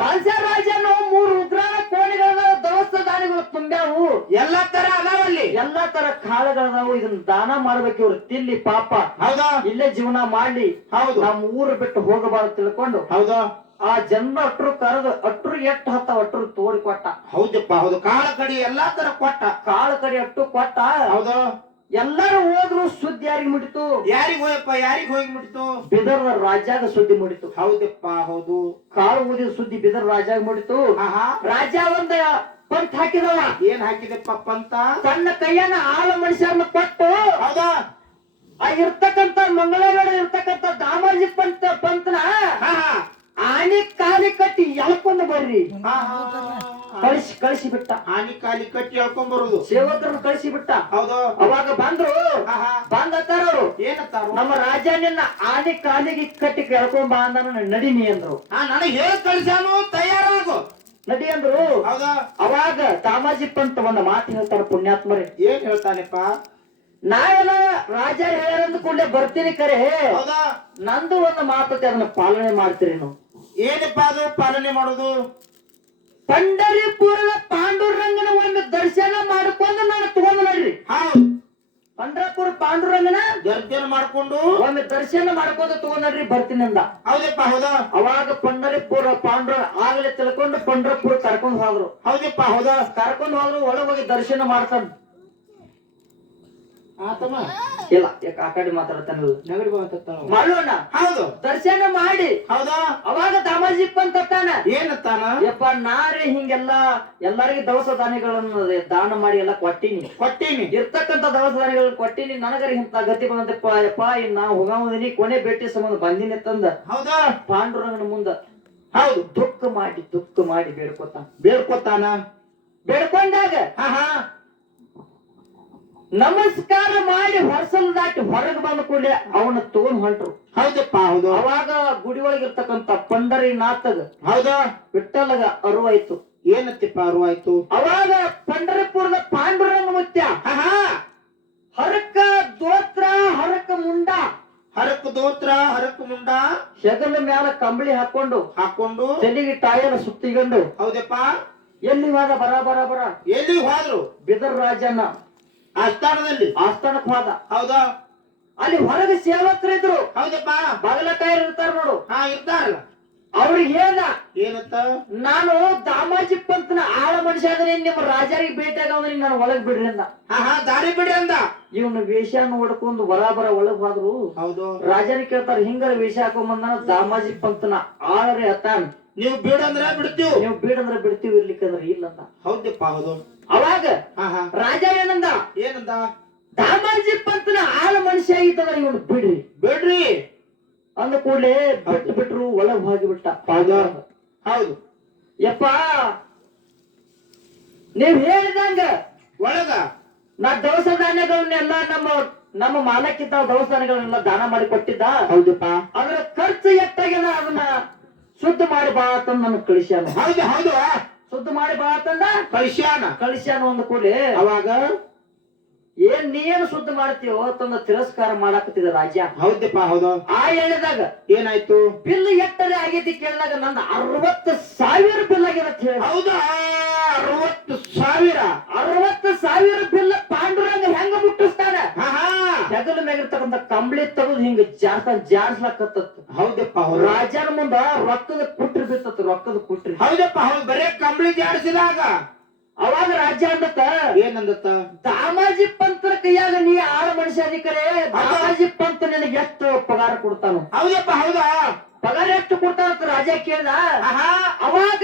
ರಾಜನು 3 ಉಗ್ರಾಣ ಕೋಣೆಗಳ ದವಸ ದಾನಿಗಳು ತುಂಬ್ಯಾವು ಎಲ್ಲಾ ತರ ಅದಾವಲ್ಲಿ ಎಲ್ಲಾ ತರ ಕಾಳುಗಳದಾವು ಇದನ್ನ ದಾನ ಮಾಡ್ಬೇಕು ಇವ್ರು ತಿಲ್ಲಿ ಪಾಪ ಹೌದಾ ಇಲ್ಲೇ ಜೀವನ ಮಾಡ್ಲಿ ಹೌದು ನಮ್ಮ ಊರು ಬಿಟ್ಟು ಹೋಗಬಾರ್ದು ತಿಳ್ಕೊಂಡು ಹೌದಾ ಆ ಜನ್ಮ ಅಟ್ರು ಕರೆದು ಅಟ್ರು ಎಟ್ಟು ಹತ್ತ ಅಟ್ರು ತೋಡಿ ಕೊಟ್ಟ ಹೌದಪ್ಪ ಹೌದು ಕಾಳ ಕಡಿ ಎಲ್ಲಾ ತರ ಕೊಟ್ಟ ಕಾಳು ಕಡೆ ಅಟ್ಟು ಕೊಟ್ಟ ಹೌದು ಎಲ್ಲಾರು ಹೋದ್ರು ಸುದ್ದಿ ಯಾರಿಗೆ ಮುಡಿತು ಯಾರಿಗ್ ಹೋಯಪ್ಪ ಯಾರಿಗ್ ಹೋಗಿ ಮುಟ್ಟಿತು ಬಿದರ್ ರಾಜಾಗ ಸುದ್ದಿ ಮುಡಿತು ಹೌದಪ್ಪ ಹೌದು ಕಾಳು ಊದಿದ ಸುದ್ದಿ ಬಿದರ್ ರಾಜಾಗ ಮುಡಿತು ರಾಜ ಒಂದ ಪಂತ್ ಹಾಕಿದವ ಏನ್ ಹಾಕಿದಪ್ಪ ಅಂತ ತನ್ನ ಕೈಯನ್ನ ಆಳ ಮನುಷ್ಯರನ್ನ ಕೊಟ್ಟು ಹೌದಾ ಆ ಇರ್ತಕ್ಕಂತ ಮಂಗಳೂರ ಇರ್ತಕ್ಕಂತ ದಾಮಾಜಿ ಪಂತನ ಆನೆ ಕಾಲಿ ಕಟ್ಟಿ ಎಳ್ಕೊಂಡು ಬರ್ರಿ ಕಳಿಸಿ ಬಿಟ್ಟ ಆನಿ ಕಾಲಿ ಕಟ್ಟಿ ಹೇಳ್ಕೊಂಡ್ ಬರುದು ಸೇವಕರನ್ನ ಕಳಿಸಿ ಬಿಟ್ಟ ಹೌದು ಅವಾಗ ಬಂದ್ರು ಬಂದತ್ತಾರ ಅವ್ರು ಏನಂತಾರು ನಮ್ಮ ರಾಜನಿನ್ನ ಆನೆ ಕಾಲಿಗೆ ಕಟ್ಟಿ ಎಳ್ಕೊಂಡ್ ಬಾ ಅಂದ ನಡಿನಿ ಅಂದ್ರು ನನಗೆ ಹೇಳಿ ಕಳಿಸಾನು ತಯಾರಾಗು ನಡಿ ಅಂದ್ರು ಹೌದಾ ಅವಾಗ ದಾಮಾಜಿ ಪಂತ ಒಂದ್ ಮಾತು ಹೇಳ್ತಾರ ಪುಣ್ಯಾತ್ಮರೇ ಏನ್ ಹೇಳ್ತಾನೆಪ್ಪ ನಾವೆಲ್ಲ ರಾಜ ಹೇಳ್ಯಾರಂದ ಕೂಡಲೇ ಬರ್ತೀನಿ ಕರೆ ಹೌದಾ ನಂದು ಒಂದು ಮಾತತೆ ಅದನ್ನ ಪಾಲನೆ ಮಾಡ್ತೀರಿ ನಾವು ಏನಪ್ಪ ಅದು ಪಾಲನೆ ಮಾಡುದು ಪಂಡರಿಪುರದ ಪಾಂಡುರಂಗನ ಒಂದು ದರ್ಶನ ಮಾಡ್ಕೊಂಡು ನಾನು ತಗೊಂಡ್ ನೋಡ್ರಿ ಹೌದು ಪಂಡರಪುರ ಪಾಂಡುರಂಗನ ದರ್ಶನ ಮಾಡ್ಕೊಂಡು ಒಂದು ದರ್ಶನ ಮಾಡ್ಕೊಂಡು ತಗೊಂಡ್ ನೋಡ್ರಿ ಬರ್ತೀನಿ ಅಂದ ಹೌದಪ್ಪ ಹೌದಾ ಅವಾಗ ಪಂಡರಿಪುರ ಪಾಂಡುರ ಆಗ್ಲೇ ತಿಳ್ಕೊಂಡು ಪಂಡರಪುರ ಕರ್ಕೊಂಡ್ ಹೋದ್ರು ಹೌದಪ್ಪ ಹೌದಾ ಕರ್ಕೊಂಡ್ ಹೋದ್ರು ಒಳಗ್ ಹೋಗಿ ದರ್ಶನ ಮಾಡ್ತಾನ ಆತಮ್ಮ ಇಲ್ಲ ಯಾಕ ಆ ಕಡೆ ಮಾತಾಡ್ತಾನಲ್ಲ ನಗಡಿ ಬಂತ ಮಾಡೋಣ ಹೌದು ದರ್ಶನ ಮಾಡಿ ಹೌದಾ ಅವಾಗ ದಾಮಾಜಿಪ್ಪ ಅಂತಾನ ಏನತ್ತಾನ ಯಪ್ಪ ನಾರೇ ಹಿಂಗೆಲ್ಲ ಎಲ್ಲರಿಗೂ ದವಸ ಧಾನ್ಯಗಳನ್ನು ದಾನ ಮಾಡಿ ಎಲ್ಲ ಕೊಟ್ಟಿನಿ ಇರ್ತಕ್ಕಂತ ದವಸ ಧಾನ್ಯಗಳನ್ನ ಕೊಟ್ಟಿನಿ ನನಗರಿ ಇಂತ ಗತಿ ಬಂದಪ್ಪ ಯಪ್ಪ ಇನ್ ನಾ ಹೋಗಾಮದಿನಿ ಕೊನೆ ಭೇಟಿ ಸಂಬಂಧ ಬಂದಿನಿ ತಂದ ಹೌದಾ ಪಾಂಡುರಂಗನ ಮುಂದ ಹೌದು ದುಃಖ ಮಾಡಿ ಬೇಡ್ಕೊತಾನ ಬೇಡ್ಕೊಂಡಾಗ ನಮಸ್ಕಾರ ಮಾಡಿ ಹೊರಸಲ್ ದಾಟಿ ಹೊರಗೆ ಬಂದ ಕೂಡಲೇ ಅವನ ತಗೊಂಡ್ ಹೊಂಟ್ರು ಹೌದಪ್ಪ ಹೌದು ಅವಾಗ ಗುಡಿ ಒಳಗಿರ್ತಕ್ಕಂತ ಪಂಡರಿನಾಥಗ ಹೌದಾ ವಿಠ್ಠಲಗ ಅರುವಾಯ್ತು ಏನತ್ತಿಪ್ಪ ಅರುವಾಯ್ತು ಅವಾಗ ಪಂಡರಪುರದ ಪಾಂಡುರಂಗ ಮುತ್ಯ ಹರಕ ದೋತ್ರ ಹರಕ ಮುಂಡ ಹರಕ ದೋತ್ರ ಹರಕ ಮುಂಡ ಹೆಗಲ ಮ್ಯಾಲ ಕಂಬಳಿ ಹಾಕೊಂಡು ತಲೆಗೆ ಟಾಯರ್ ಸುತ್ತಿಕೊಂಡು ಹೌದಪ್ಪ ಎಲ್ಲಿ ಹೋದ ಬರ ಎಲ್ಲಿ ಹೋದ್ರು ಬಿದರ್ ರಾಜನ ಆಸ್ಥಾನಕ್ಕೆ ಹೋದ ಹೌದಾ ಅಲ್ಲಿ ಹೊರಗೆ ಸೇವಕರಿದ್ರು ಹೌದಪ್ಪ ಬಾಗಲಕಾಯರು ಇರ್ತಾರ ನೋಡು ಇರ್ತಾರಲ್ಲ ಅವ್ರಿಗೆ ಹೇಳ್ದ ಏನಂತ ನಾನು ದಾಮಾಜಿ ಪಂತನ ಆಳ ಮನುಷ್ಯ ಆದ್ರೆ ನಿಮ್ಮ ರಾಜರಿಗೆ ಭೇಟಿಯಾಗ ನಾನು ಒಳಗ್ ಬಿಡ್ರಿ ಅಂದ ದಾರಿ ಬಿಡ್ರಿ ಅಂದ ಇವನು ವೇಷ ನೋಡ್ಕೊಂಡು ಬರಾಬರ ಒಳಗ್ ಹೋದ್ರು ಹೌದು ರಾಜರಿಗೆ ಕೇಳ್ತಾರ ಹಿಂಗಾರ ವೇಷ ಹಾಕೊಂಡ್ ದಾಮಾಜಿ ಪಂತನ ಆಳರೆ ಅತಾನ್ ನೀವು ಬೀಡಂದ್ರ ಬಿಡ್ತೀವಿ ನೀವು ಬೀಡಂದ್ರ ಬಿಡ್ತೀವಿ ಇರ್ಲಿಕ್ಕಂದ್ರ ಇಲ್ಲ ಅಂದ ಹೌದಪ್ಪ ಹೌದು ಅವಾಗ ರಾಜ ಏನಂದ ದಾಮಾಜಿ ಪಂತನ ಆಳ ಮನುಷ್ಯ ಆಗಿತ್ತಂದ್ರ ಇವನು ಬಿಡ್ರಿ ಅಂದ ಕೂಡಲೇ ಬಿಟ್ರು ಒಳಗ್ ಹೋಗಿಬಿಟ್ಟ ಹೌದು ಯಪ್ಪ ನೀವ್ ಹೇಳಿದಂಗ ಒಳಗ ನಾ ದವಸ ಧಾನ್ಯಗಳನ್ನೆಲ್ಲ ನಮ್ಮ ಮಾಲಕ್ಕಿದ್ದ ದವಸ ಧಾನ್ಯಗಳನ್ನೆಲ್ಲ ದಾನ ಮಾಡಿ ಕೊಟ್ಟಿದ್ದ ಹೌದಪ್ಪ ಅದ್ರ ಖರ್ಚು ಎಟ್ಟಾಗ್ಯದ ಅದನ್ನ ಶುದ್ಧ ಮಾಡಿ ಬಾ ಅಂತಂದ್ ನನ್ ಕಳಿಸ್ಯಾನ ಹೌದು ಶುದ್ಧ ಮಾಡಿ ಬಾ ಅಂತಂದ ಕಳಿಸ್ಯಾನ ಒಂದು ಕೂಡಲೇ ಅವಾಗ ನೀನು ಶುದ್ಧ ಮಾಡ್ತೀವೋ ತಂದ ತಿರಸ್ಕಾರ ಮಾಡಾಕತ್ತಿದ ರಾಜ ಹೌದಪ್ಪ ಹೌದು ಹೇಳಿದಾಗ ಏನಾಯ್ತು ಬಿಲ್ ಎಟ್ಟರೆ ಆಗೈತಿ ಕೇಳಿದಾಗ ನಂದು 60,000 ಬಿಲ್ ಆಗ್ಯದ ಹೇಳಿ ಹೌದಾ 60,000 ಬಿಲ್ ಪಾಂಡುರಂಗ ಹೆಂಗ ಮುಟ್ಟಿಸ್ತಾನ ಹೆಗಲ ಮ್ಯಾಗಿರ್ತಕ್ಕಂಥ ಕಂಬಳಿ ತಗದ್ ಹಿಂಗ ಜಾಡ್ಸ್ಲಾಕತ್ತ ಹೌದಪ್ಪ ರಾಜನ ಮುಂದ ರೊಕ್ಕದ ಕುಟ್ರಿ ಬಿತ್ತತ್ ರೊಕ್ಕದ ಕುಟ್ರಿ ಹೌದಪ್ಪ ಹೌದು ಬರೇ ಕಂಬಳಿ ಜಾಡಿಸಿದಾಗ ಅವಾಗ ರಾಜ್ಯ ಅಂದತ್ತ ಏನಂದತ್ತ ದಾಮಾಜಿ ಪಂತರ ಕೈಯಾಗ ನೀ ಆಳ ಮನುಷ್ಯ ಅಧಿಕಾರಿ ದಾಮಾಜಿ ಪಂತ ನಿನಗೆ ಎಷ್ಟು ಪಗಾರ ಕೊಡ್ತಾನು ಹೌದಪ್ಪ ಹೌದಾ ಪಗಾರ ಎಷ್ಟು ಕೊಡ್ತಾನಂತ ರಾಜ ಕೇಳ್ದ ಅವಾಗ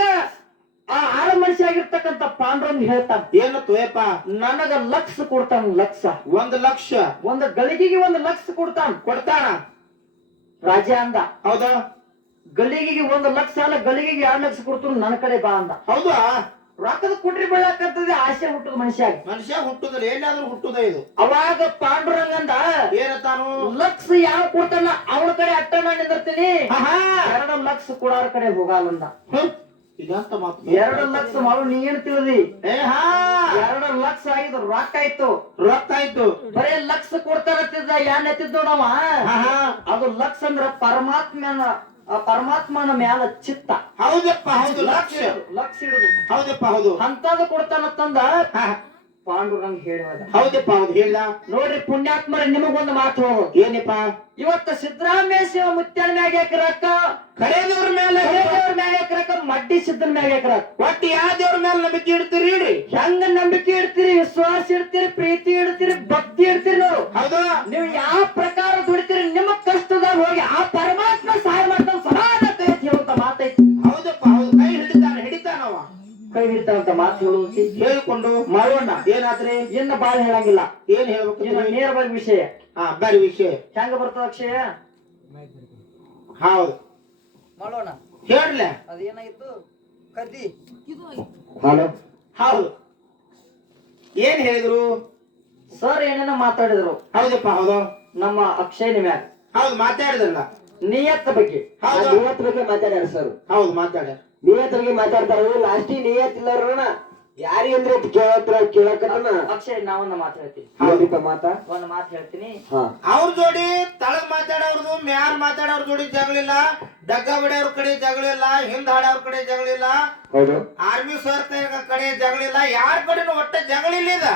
ಆ ಆಳ ಮನುಷ್ಯ ಆಗಿರ್ತಕ್ಕಂಥ ಪಾಂಡ್ರಂಗ್ ಹೇಳ್ತಾನ ಏನು ತೋಯಪ್ಪ ನನಗ ಲಕ್ಷ ಕೊಡ್ತಾನ 1 ಲಕ್ಷ ಒಂದು ಗಳಿಗೆಗೆ 1 ಲಕ್ಷ ಕೊಡ್ತಾನ ರಾಜ ಅಂದ ಹೌದಾ ಗಳಿಗೆಗೆ 1 ಲಕ್ಷ ಅಲ್ಲ, ಗಳಿಗೆಗೆ 2 ಲಕ್ಷ ಕೊಡ್ತು ನನ್ನ ಕಡೆ ಬಾ ಅಂದ. ಹೌದಾ? ರೊಕ್ಕದ ಕುಟ್ರಿ ಬೀಳಾಕತ್ತದ, ಆಸೆ ಹುಟ್ಟದ ಮನುಷ್ಯ ಹುಟ್ಟುದಿಲ್ಲ, ಎಲ್ಲಾದ್ರೂ ಹುಟ್ಟುದ ಇದು. ಅವಾಗ ಪಾಂಡುರಂಗಂದ ಏನಂತಾನು? ಲಕ್ಷ ಯಾವ ಕೊಡ್ತಾನ ಅವನ ಕಡೆ ಅಟ್ಟ ಮಾಡಿ ನಿಂದಿರ್ತೀನಿ, 2 ಲಕ್ಷ ಕೊಡಾರ ಕಡೆ ಹೋಗಲ್ಲ. ಇದಂತ ಮಾತು. 2 ಲಕ್ಷ ಮಾಡು, ನೀ ಏನ್ ತಿಳಿದಿ? 2 ಲಕ್ಷ ಆಗಿದ್ದು ರೊಕ್ಕ ಆಯ್ತು. ರೊಕ್ಕ ಆಯ್ತು. ಬರೇ ಲಕ್ಷ ಕೊಡ್ತಾರತ್ತಿದ್ದ, ಏನ್ ಎತ್ತಿದ್ದು ನಾವ? ಅದು ಲಕ್ಷ ಅಂದ್ರ ಪರಮಾತ್ಮನ ಮ್ಯಾಲ ಚಿತ್ತ. ಹೌದಪ್ಪ, ಹೌದು. ಲಕ್ಷ ಹಿಡುದು. ಹೌದಪ್ಪ, ಹೌದು. ಅಂತದ ಕೊಡ್ತಾನತ್ತಂದ ಪಾಂಡುರಂಗ ಹೇಳಿದ. ಹೌದಪ್ಪ, ಹೌದು. ಹೇಳ್ದ. ನೋಡ್ರಿ ಪುಣ್ಯಾತ್ಮರ, ನಿಮಗೊಂದು ಮಾತು. ಏನಪ್ಪ? ಇವತ್ತ ಸಿದ್ದರಾಮೇಶ್ವರ ಮುತ್ಯನ ಮ್ಯಾಗ ಹಾಕಿರಕ್ಕ, ಕಡೆ ದೇವ್ರ ಮೇಲೆ ಮ್ಯಾಗ ಹಾಕಿರಕ್ಕ, ಮಡ್ಡಿ ಸಿದ್ದನ ಮ್ಯಾಗ ಹಾಕಿರಕ್ಕ. ಒಟ್ಟು ಯಾವ ದೇವ್ರ ಮೇಲೆ ನಂಬಿಕೆ ಇಡ್ತೀರಿ? ಹೆಂಗ ನಂಬಿಕೆ ಇಡ್ತೀರಿ, ವಿಶ್ವಾಸ ಇಡ್ತೀರಿ, ಪ್ರೀತಿ ಇಡ್ತೀರಿ, ಭಕ್ತಿ ಇಡ್ತೀರಿ. ನೋಡು, ಹೌದು. ನೀವು ಯಾವ ಪ್ರಕಾರ ದುಡಿತೀರಿ, ನಿಮ್ಮ ಕಷ್ಟದಾಗ ಹೋಗಿ ಆ ಪರಮಾತ್ಮ ಸಹಾಯ ಮಾಡ್ತಾನ, ಸಮಾನ ಕೈ ಹೇಳುವಂತ ಮಾತೈತಿ. ಹೌದಪ್ಪ, ಹೌದು. ಕೈ ಹಿಡಿತಾನವ. ಕೈ ಹಿಡಿತಾನಂತ ಮಾತು ಹೇಳುವುದು ಹೇಳಿಕೊಂಡು ಮಾಡೋಣ. ಏನಾದ್ರಿ? ಇನ್ನ ಬಾಳ ಹೇಳಂಗಿಲ್ಲ, ಏನ್ ಹೇಳ್ಬೇಕು? ಇನ್ನ ನೇರವಾಗಿ ವಿಷಯ. ಬರಿ ವಿಷಯ ಹೆಂಗ ಬರ್ತದ ಅಕ್ಷಯ? ಹೌದು, ಮಾಡೋಣ. ಹೇಳ್ಲ. ಅದೇನಾಗಿತ್ತು ಕದ್ದಿ? ಹಲೋ. ಹೌದು. ಏನ್ ಹೇಳಿದ್ರು ಸರ್? ಏನೇನೋ ಮಾತಾಡಿದ್ರು. ಹೌದಪ್ಪ, ಹೌದು. ನಮ್ಮ ಅಕ್ಷಯನ ಮ್ಯಾಗ ಹೌದು, ಮಾತಾಡಿದ್ರಲ್ಲ. ನಿಯತ್ ಬಗ್ಗೆ. ನಿಯತ್ ಬಗ್ಗೆ ಮಾತಾಡ್ಯಾರ ಸರ್. ಹೌದು, ಮಾತಾಡ. ನಿಯತ್ ಬಗ್ಗೆ ಮಾತಾಡ್ತಾರ. ಲಾಸ್ಟಿಗೆ ನಿಯತ್ ಇಲ್ಲವ್ರಣ ಯಾರಿಗಂದ್ರೆ ಕೇಳಕತ್ತನ. ಅಕ್ಷಯ್, ನಾವೊಂದು ಮಾತು ಹೇಳ್ತೀನಿ. ಹೌದಿಪ್ಪ ಮಾತ. ಒಂದು ಮಾತು ಹೇಳ್ತೀನಿ. ಅವ್ರ ಜೋಡಿ ತಳಗ್ ಮಾತಾಡೋರ್ದು, ಮ್ಯಾಲ್ ಮಾತಾಡೋರ್ ಜೋಡಿ ಜಗಳಿಲ್ಲ, ಡಗ್ಗ ಬಡಿಯವ್ರ ಕಡೆ ಜಗಳಿಲ್ಲ, ಹಿಂದ್ ಹಾಡೋರ್ ಕಡೆ ಜಗಳಿಲ್ಲ, ಹೌದು, ಆರ್ಮಿ ಸರ್ ಕಡೆ ಜಗಳಿಲ್ಲ, ಯಾರ ಕಡೆನೂ ಒಟ್ಟ ಜಗಳಿಲ್ಲ. ಇದ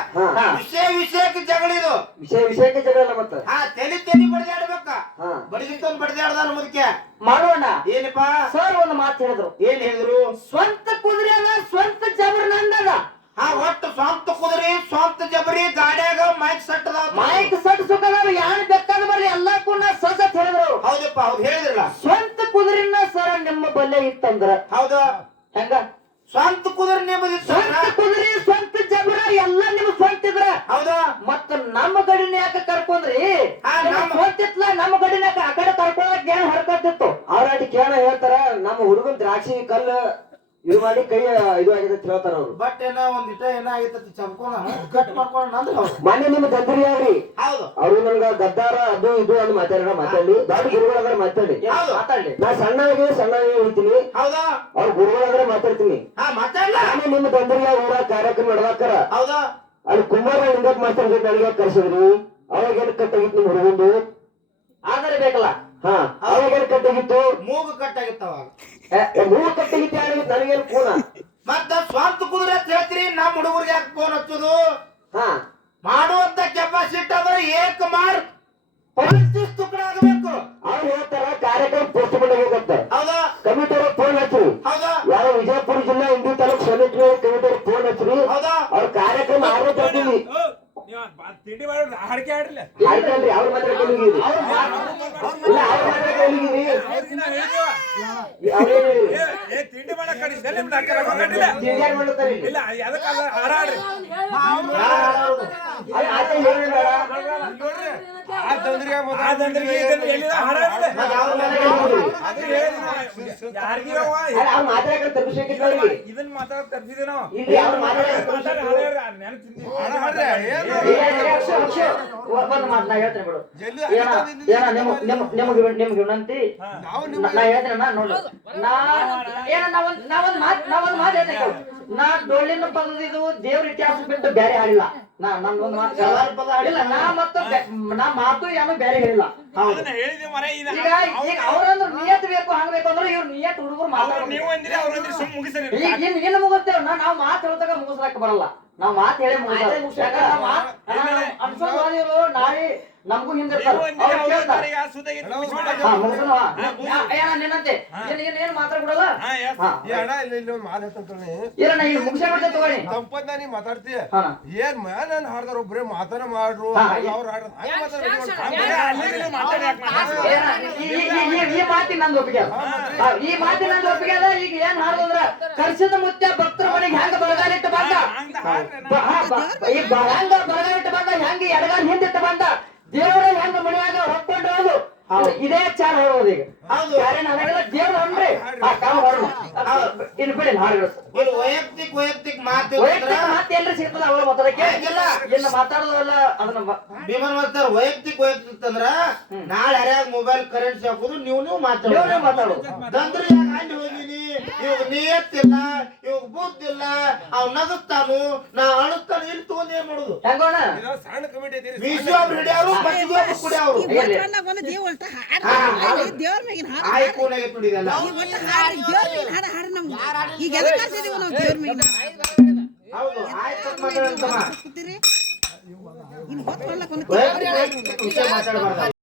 ವಿಷಯಕ್ಕೆ ಜಗಳಿದು. ವಿಷಯಕ್ಕೆ ಜಗಳ ಮತ್ತ. ತಲಿ ಬಡ್ದಾಡ್ಬೇಕ. ಬಡಿದಿತ್ತೊಂದು ಬಡ್ದಾಡ್ದಾರ ಮುದಕ್ಕೆ ಮಾಡೋಣ. ಏನಪ್ಪಾ ಸರ್ ಒಂದು ಮಾತು ಹೇಳಿದ್ರು. ಏನ್ ಹೇಳಿದ್ರು? ಸ್ವಂತ ಕುದುರೆಗ ಸ್ವಂತ ಜಬರ್ ನಂದದ. ಒಟ್ಟು ಸ್ವಂತ ಕುದುರೆ, ಸ್ವಂತ ಜಬರಿ, ಗಾಡ್ಯಾಗ ಮೈಕ್ ಸೆಟ್ ಮೈಕ್ ಸೆಟ್ ಸುಖದವ್ರು ಯಾರು ಬೇಕಾದ ಬರ್ರಿ ಎಲ್ಲಾ ಕೂಡ ಸಸತ್ ಹೇಳಿದ್ರು. ಹೌದಪ್ಪ, ಹೌದು. ಹೇಳಿದ್ರಲ್ಲ. ಸ್ವಂತ ಕುದುರೆನ ಸರ್ ನಿಮ್ಮ ಬಲ್ಲೆ ಇತ್ತಂದ್ರ ಹೌದು. ಹೆಂಗ? ಸ್ವಂತ ಕುದುರೆ ನಿಮ್ಮದಿತ್ತು. ಸ್ವಂತ ಕುದುರೆ, ಸ್ವಂತ ಜಬರ ಎಲ್ಲ ನಿಮ್ ಸ್ವಂತ ಇದ್ರ. ಹೌದಾ? ಮತ್ತ ನಮ್ಮ ಗಡಿನ ಯಾಕೆ ಕರ್ಕೊಂಡ್ರಿ? ಸ್ವಂತಿತ್ಲ ನಮ್ಮ ಗಡಿನ ಆ ಕಡೆ ಕರ್ಕೊಳಕ್ ಏನ್ ಹರ್ಕತ್ತಿತ್ತು? ಅವ್ರಾಟಿ ಕೇಳ ಹೇಳ್ತಾರ, ನಮ್ಮ ಹುಡುಗನ್ ದ್ರಾಕ್ಷಿ ಕಲ್ಲು ಇದು ಮಾಡಿ ಕೈ ಇದು ಆಗಿದೆ ಅಂತ ಹೇಳ್ತಾರ ಅವ್ರು. ಬಟ್ ಏನೋ ಒಂದಿಟ ಏನಾಗಿತ್ತ ಚಂಕೋಣ ಕಟ್ ಮಾಡ್ಕೊಂಡ್ ಅಂದ್ರೆ ಹೌದು. ಮೊನ್ನೆ ನಿಮ್ಮ ಗದ್ದರಿ ಅವ್ರಿ. ಹೌದು. ಅವ್ರು ನನ್ಗ ಗದ್ದಾರ ಅದು ಇದು ಅಂತ ಮಾತಾಡಿ ದೊಡ್ಡ ಗುರುಗಳಾದ್ರೆ ಮಾತಾಡಿ. ಮಾತಾಡ್ಲಿ. ನಾ ಸಣ್ಣಗೆ ಹೇಳ್ತೀನಿ. ಹೌದಾ? ಅವ್ರ ಗುರುಗಳಾದ್ರೆ ಮಾತಾಡ್ತೀನಿ. ಮಾತಾಡ್ಲ. ನಾನು ನಿಮ್ಮ ಗದ್ದರಿಯ ಊರ ಕಾರ್ಯಕ್ರಮ ನಡ್ದಾಕರ. ಹೌದಾ? ಅಲ್ಲಿ ಕುಂಬಾರ ಹಿಂದಕ್ ಮಾತಾಡಿದ್ರೆ ನನಗೆ ಕರ್ಸಿದ್ರಿ. ಅವಾಗ ಏನ್ ಕಟ್ಟಾಗಿತ್ತು ನಿಮ್ ಹುಡುಗಂದು? ಆದರೆ ಬೇಕಲ್ಲ. ಅವಾಗ ಏನ್ ಕಟ್ಟಾಗಿತ್ತು? ಮೂಗು ಕಟ್ಟಾಗಿತ್ತು ಅವಾಗ. ಮೂಗು ಕಟ್ಟಾಗಿತ್ತು ಯಾರಿಗಿತ್ತು? ನನಗೇನು ಫೋನ. ಮತ್ತ ಸ್ವಂತ ಕುದುರೆ ಅಂತ ಹೇಳ್ತೀರಿ, ನಮ್ಮ ಹುಡುಗರಿಗೆ ಯಾಕೆ ಫೋನ್ ಹಚ್ಚೋದು? ಮಾಡುವಂತ ಕೆಪಾಸಿಟಿ ಆದ್ರೆ ಏಕ ಮಾರ್ 25 ತುಕಡ ಆಗಬೇಕು. ಅವ್ರು ಹೇಳ್ತಾರ ಕಾರ್ಯಕ್ರಮ ಪೋಸ್ಟ್ ಮಾಡಬೇಕಂತ. ಹೌದಾ? ಕಮಿಟರ್ ಫೋನ್ ಹಚ್ಚ್ರಿ. ಹೌದಾ? ಯಾವ ವಿಜಯಪುರ ಜಿಲ್ಲಾ ಹಿಂದೂ ತಾಲೂಕು ಸಮಿತಿ ಕಮಿಟರ್ ಫೋನ್ ಹಚ್ಚ್ರಿ. ಹೌದಾ? ಅವ್ರ ಕಾರ್ಯಕ್ರಮ 6 ತಾರೀಕಿಗೆ ತಿಂಡಿ ಮಾಡಿ ಹಾಡಿಕೆ ಆಡ್ಲಿ. ಆಯ್ತಲ್ರಿ. ಅವ್ರ ಮಾತ್ರ ಕೇಳಿದ್ರಿ. ಇಲ್ಲ ಅವ್ರ ಮಾತ್ರ ಕೇಳಿದ್ರಿ. ತಿಂಡಿ ಮಾಡಕ್ ಕಳಿಸಿದ್ರೆ ನಿಮ್ದು ಹಾಕ್ಯಾರ ಗೊತ್ತಿಲ್ಲ. ತಿಂಡಿಯಾರ್ ಮಾಡ್ತಾರೆ ಇಲ್ಲ ಅದಕ್ಕೆ ಹಾಡಾಡ್ರಿ ನೋಡ್ರಿ. ಆ ತಂದ್ರಿಗೆ ಎಲ್ಲಿದ ಹಾಡಾಡ್ರಿ ಅದು ಯಾರಿಗೂ ಅವ್ರು ಮಾತಾಡಕ ತಪ್ಪಿಸ್ಬೇಕಿತ್ತು. ಇದನ್ನ ಮಾತಾಡ ತರ್ಸಿದ್ವಿ ನಾವು. ಇಲ್ರಿ ಅವ್ರು ಮಾತಾಡಕ ಒಂದ್ ಮಾತು ನಾ ಹೇಳ್ತೇನೆ ಬಿಡು. ನಿಮ್ಗೆ ವಿನಂತಿ ನಾ ಹೇಳ್ತೇನೆ. ನೋಡ್ರಿ ನಾವೊಂದ್ ಮಾತು ಹೇಳ್ತೇನೆ. ನಾ ಡೊಳ್ಳಿನ ಪದದಿದು ದೇವ್ರ ಇತಿಹಾಸ ಬಿಟ್ಟು ಬೇರೆ ಹಾಡಿಲ್ಲ. ನಂದೊಂದು ಮಾತು ಇಲ್ಲ. ನಾ ಮಾತು ಏನು ಬೇರೆ ಹೇಳಿಲ್ಲ. ಹೇಳಿದ್ವಿ ಮರ. ಈಗ ಅವ್ರಂದ್ರ ನಿಯತ್ ಬೇಕು ಹಂಗ ಬೇಕು ಅಂದ್ರೆ ಇವ್ರು ನಿಯತ್ ಹುಡುಗರು ಮಾತಾಡ್ತಾರೆ. ನೀವು ಅಂದಿರಿ ಅವ್ರು ಅಂದಿರಿ ಸುಮ್ ಮುಗಿಸರಿ. ಇನ್ನು ಮುಗಿಸ್ತೇವ. ನಾವ್ ಮಾತು ಹೇಳ್ದಾಗ ಮುಗಿಸ್ಲಾಕ ಬರಲ್ಲ. ನಾವ್ ಮಾತು ಹೇಳಿ ನಾಳೆ ನಮಗೂ ಹಿಂದಿರ್ತಾರೆ. ನಿನ್ನಂತೆ ಏನ್ ಮಾತಾಡ್ಬಿಡಲ್ಲ. ಇಲ್ಲ ನಾ ಈಗ ಮುಗಿಸ ಬಿಡ್ತೇವೆ ತಗೊಳ್ಳಿ. ಸಂಪತ್ನ ಮಾತಾಡ್ತೀಯ ಏನ್ ನಾನು ಹಾಡ್ದಾರ ಒಬ್ರೇ ಮಾತಾಡ ಮಾಡ್ರು ಅವ್ರು ಈ ಮಾತಿನ ನಂದು ಒಪ್ಪಿಗೆ. ಈ ಮಾತಿನ ನಂದು ಒಪ್ಪಿಗೆ ಅದ. ಈಗ ಏನ್ ಹಾಡುದ್ರ ಕರ್ಸಿದ ಮುತ್ಯ ಭಕ್ತರ ಮನೆಗೆ ಹೆಂಗ ಬರಗಾಲಿಟ್ಟು ಬಂದ, ಈಗ ಹೆಂಗ ಬರಗಾಲಿಟ್ಟು ಬಂದ, ಹೆಂಗ ಎಡಗಾಲ ಹಿಂದಿಟ್ಟು ಬಂದ, ದೇವರ ಹೆಂಗ ಮನೆಯಾಗ ಹೊಕ್ಕೊಂಡು ಹೋದು ಇದೇ ಚಾಲ ಹೇಳೋದು ಈಗ ಹೌದು. ಯಾರೇ ನನಗೆಲ್ಲ ದೇವ್ರು ಅನ್ರಿ ಆ ಕಾಮ ಹೊರಡು ಇನ್ನು ಬಿಡಿ ಹಾಡುಗಳು ಇಲ್ಲಿ ವೈಯಕ್ತಿಕ ಮಾತು ವೈಯಕ್ತಿಕ ಮಾತು ಎಲ್ರಿ ಸಿಗ್ತದ ಅವಳ ಮಾತಾಡಕ್ಕೆ ಹಂಗಿಲ್ಲ. ಇನ್ನು ಮಾತಾಡೋದಲ್ಲ ಅದನ್ನ ಭೀಮನ್ ಮಾಸ್ತರ ವೈಯಕ್ತಿಕ ಅಂದ್ರ ನಾಳೆ ಯಾರ್ಯಾಗ ಮೊಬೈಲ್ ಕರೆನ್ಸಿ ಹಾಕುದು ನೀವು ಮಾತಾಡೋದು ದಂದ್ರಿ ಅಲ್ಲಿ ಹೋಗಿನಿ ಇವಾಗ ನಿಯತ್ತಿಲ್ಲ ಇವಾಗ ಬುದ್ಧಿಲ್ಲ ಅವ್ ನಗಸ್ತಾನು ನಾ ಅಳುತ್ತಾನು ಇಲ್ಲಿ ತಗೊಂಡ್ ಏನ್ ಮಾಡುದು ಹೆಂಗೋಣ ಇದೊಂದ್ ಸಣ್ಣ ಕಮಿಟಿ ಐತಿ ವಿಶ್ವಬ್ರು ಹಿಡಿಯವರು ಬಚ್ಚಿಗೋಬ್ರು ಕುಡಿಯವರು ದೇವ್ರ ಮೇಗಿನ ಹಾಡು ಆಯ್ ಕೂನಾಗೆ ತುಡಿದಲ್ಲ ಈ ಒಟ್ಟ ಹಾಡು ದೇವ್ರ ಮೇಗಿನ ಹಾಡು ಹಾಡು ನಮ್ಗೆ ಈಗ ಎದಕ್ಕೆ ಕಳ್ಸಿದೀವಿ ನಾವು ದೇವ್ರ ಮೇಗಿನ ಹೌದು ಆಯ್ತು ಮಾತಾಡಂತಮ್ಮ ಕೂತೀರಿ ಇನ್ನು ಹೊತ್ತು ಮಾಡ್ಲಕ್ಕ ಒಂದು ವೈಯಕ್ತಿಕ ವಿಷಯ ಮಾತಾಡಬಾರ್ದು